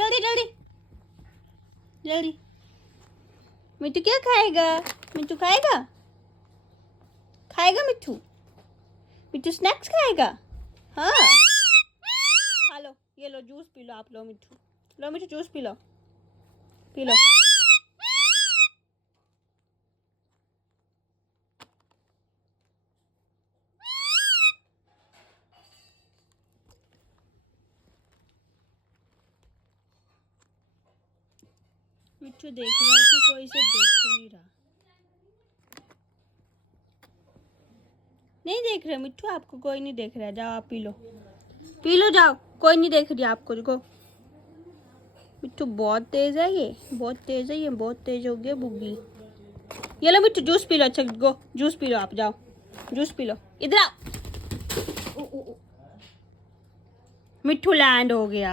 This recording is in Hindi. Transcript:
जल्दी जल्दी जल्दी। मिट्टू क्या खाएगा? मिट्टू खाएगा? खाएगा मिट्टू? मिट्टू स्नैक्स खाएगा? हाँ खा लो। ये लो जूस पी लो। आप लो मिट्टू, लो मिट्टू juice P low, P low. मिट्टू देख रहा है कि कोई से देख तो नहीं रहा। नहीं देख रहे मिट्टू, आपको कोई नहीं देख रहा। जाओ आप पी लो जाओ, कोई नहीं देख रही आपको। देखो मिट्टू बहुत तेज है, ये बहुत तेज है, ये बहुत तेज हो गया बुग्गी। ये लो मिट्टू जूस पी लो। अच्छा गो जूस पी लो, आप जाओ जूस पी लो। इधर आओ। मिट्टू लैंड हो गया।